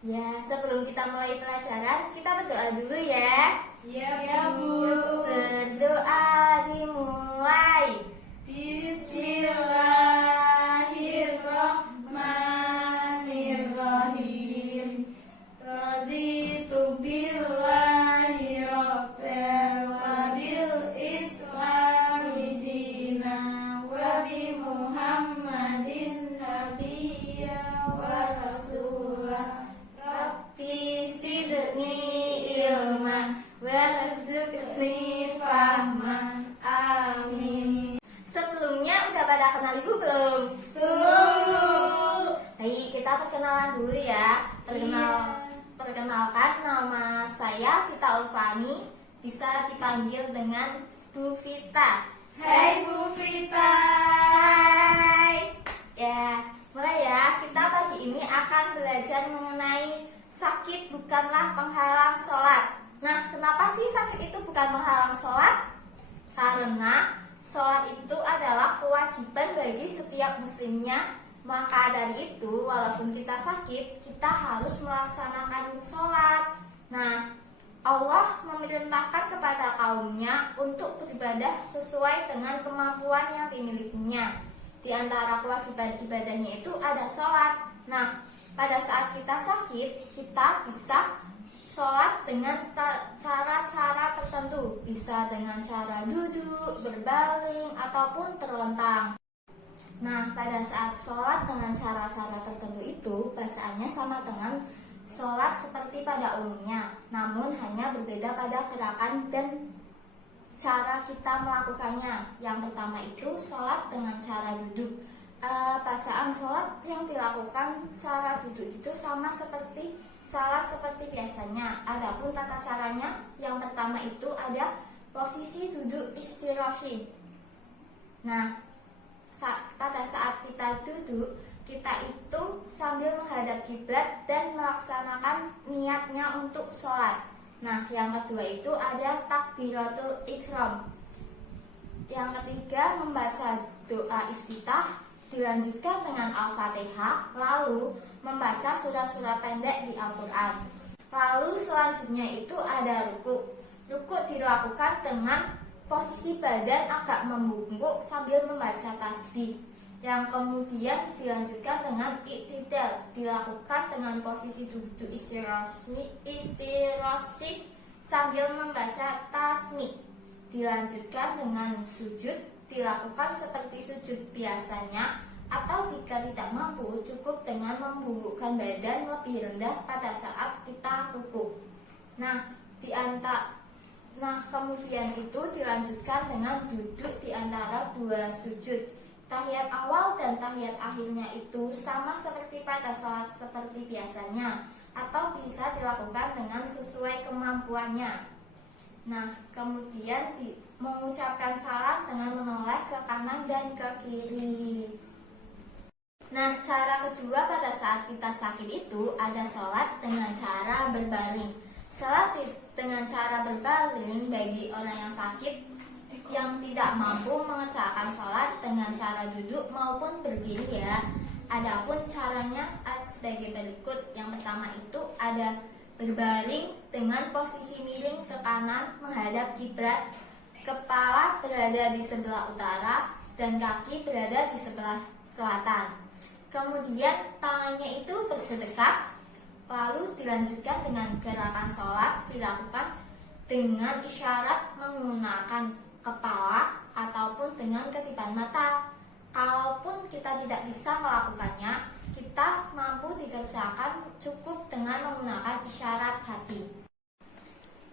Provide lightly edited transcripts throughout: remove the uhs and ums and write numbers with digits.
Ya, sebelum kita mulai pelajaran, kita berdoa dulu ya. Ya, Bu. Berdoa dimulai. Bismillahirrahmanirrahim. Raditu billahi rabban wa bil islami dinan wa bi Muhammadin nabiyya wa rasulah. Rabbi zidni ilma warzuqni fahma. Amin. Sebelumnya udah pada kenal Ibu belum? Baik, kita perkenalan dulu ya. Perkenalkan, nama saya Vita Ulfani, bisa dipanggil dengan Bu Vita. Hai Bu Vita. Hai. Ya, mulai ya. Kita pagi ini akan belajar mengenai sakit bukanlah penghalang sholat. Nah, kenapa sih sakit itu bukan penghalang sholat? Karena sholat itu adalah kewajiban bagi setiap muslimnya. Maka dari itu, walaupun kita sakit, kita harus melaksanakan sholat. Nah, Allah memerintahkan kepada kaumnya untuk beribadah sesuai dengan kemampuan yang dimilikinya. Di antara kewajiban ibadahnya itu ada sholat. Nah, pada saat kita sakit, kita bisa sholat dengan cara-cara tertentu. Bisa dengan cara duduk, berbaring, ataupun terlentang. Nah, pada saat sholat dengan cara-cara tertentu itu, bacaannya sama dengan sholat seperti pada umumnya, namun hanya berbeda pada gerakan dan cara kita melakukannya. Yang pertama itu sholat dengan cara duduk. Bacaan sholat yang dilakukan cara duduk itu sama seperti salat seperti biasanya. Adapun tata caranya, yang pertama itu ada posisi duduk istirahat. Nah, pada saat kita duduk, kita itu sambil menghadap kiblat dan melaksanakan niatnya untuk sholat. Nah, yang kedua itu ada takbiratul ihram. Yang ketiga membaca doa iftitah, dilanjutkan dengan Al-Fatihah, lalu membaca surat-surat pendek di Al-Quran. Lalu selanjutnya itu ada ruku. Ruku dilakukan dengan posisi badan agak membungkuk sambil membaca tasbih. Yang kemudian dilanjutkan dengan i'tidal, dilakukan dengan posisi duduk istirahat sambil membaca tasmi. Dilanjutkan dengan sujud, dilakukan seperti sujud biasanya, atau jika tidak mampu cukup dengan membungkukkan badan lebih rendah pada saat kita ruku. Nah, kemudian itu dilanjutkan dengan duduk di antara dua sujud. Tahiyat awal dan tahiyat akhirnya itu sama seperti pada sholat seperti biasanya, atau bisa dilakukan dengan sesuai kemampuannya. Nah, kemudian mengucapkan salam dengan menoleh ke kanan dan ke kiri. Nah, cara kedua pada saat kita sakit itu ada sholat dengan cara berbaring. Sholat dengan cara berbaring bagi orang yang sakit yang tidak mampu mengerjakan sholat dengan cara duduk maupun berdiri ya. Adapun caranya sebagai berikut. Yang pertama itu ada berbaring dengan posisi miring ke kanan menghadap kiblat, kepala berada di sebelah utara dan kaki berada di sebelah selatan. Kemudian tangannya itu bersedekap. Lalu dilanjutkan dengan gerakan sholat dilakukan dengan isyarat menggunakan kepala ataupun dengan kedipan mata. Kalaupun kita tidak bisa melakukannya, kita mampu dikerjakan cukup dengan menggunakan isyarat hati.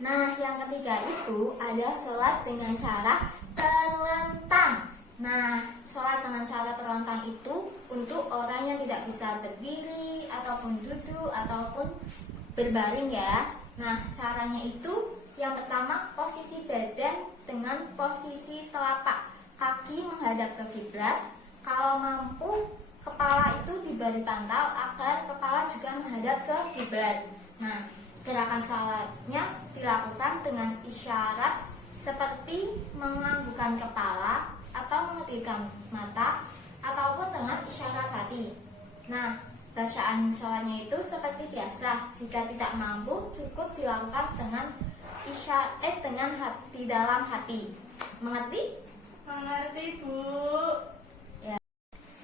Nah, yang ketiga itu ada sholat dengan cara terlentang. Nah, sholat dengan cara terlentang itu untuk orang yang tidak bisa berdiri ataupun duduk ataupun berbaring ya. Nah, caranya itu yang pertama posisi badan dengan posisi telapak kaki menghadap ke kiblat. Kalau mampu, kepala itu diberi bantal agar kepala juga menghadap ke kiblat. Nah, gerakan sholatnya dilakukan dengan isyarat seperti menganggukkan kepala atau mengedipkan mata ataupun dengan isyarat hati. Nah, Bacaan sholatnya itu seperti biasa. Jika tidak mampu, cukup dilakukan dengan di dalam hati. Mengerti? Mengerti, Bu.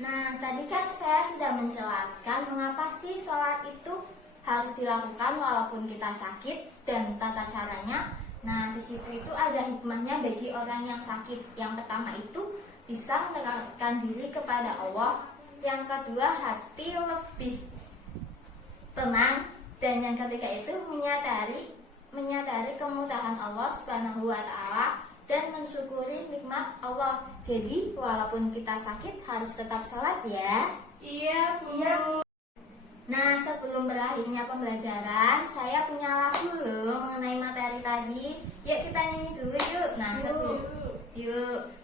Nah, tadi kan saya sudah menjelaskan mengapa sih sholat itu harus dilakukan walaupun kita sakit dan tata caranya. Nah, di situ itu ada hikmahnya bagi orang yang sakit. Yang pertama itu bisa mendekatkan diri kepada Allah. Yang kedua, hati lebih tenang. Dan yang ketiga itu menyadari kemudahan Allah Subhanahu wa Ta'ala dan mensyukuri nikmat Allah. Jadi, walaupun kita sakit harus tetap sholat ya. Iya, Bu. Nah, sebelum berakhirnya pembelajaran, saya punya lagu loh mengenai materi tadi. Yuk kita nyanyi dulu yuk. Nah,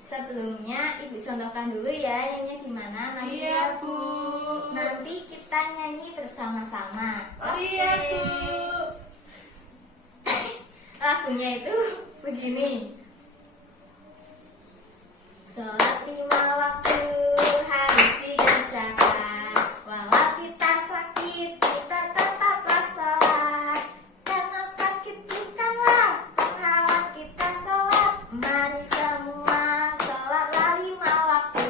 sebelumnya Ibu contohkan dulu ya nyanyinya gimana. Nanti Iya, Bu. Nanti kita nyanyi bersama-sama. Iya, Bu. Lagunya itu begini. Sholat 5 waktu harus dikerjakan. Walau kita sakit, kita tetaplah sholat. Karena sakit bukanlah penghalang kita sholat. Mari semua sholatlah 5 waktu.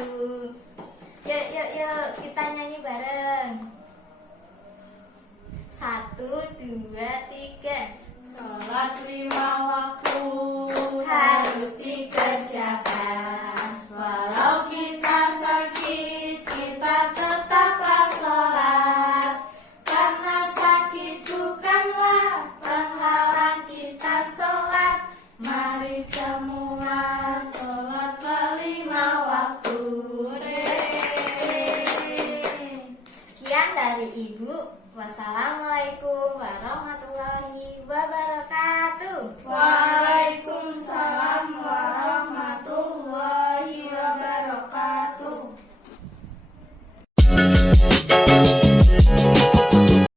Yuk, kita nyanyi bareng. 1, 2, 3. Sholat 5 waktu Harus dikerjakan. Walau kita sakit, kita tetaplah sholat. Karena sakit bukanlah penghalang kita sholat. Mari semua sholatlah 5 waktu. Sekian dari Ibu. Wassalamualaikum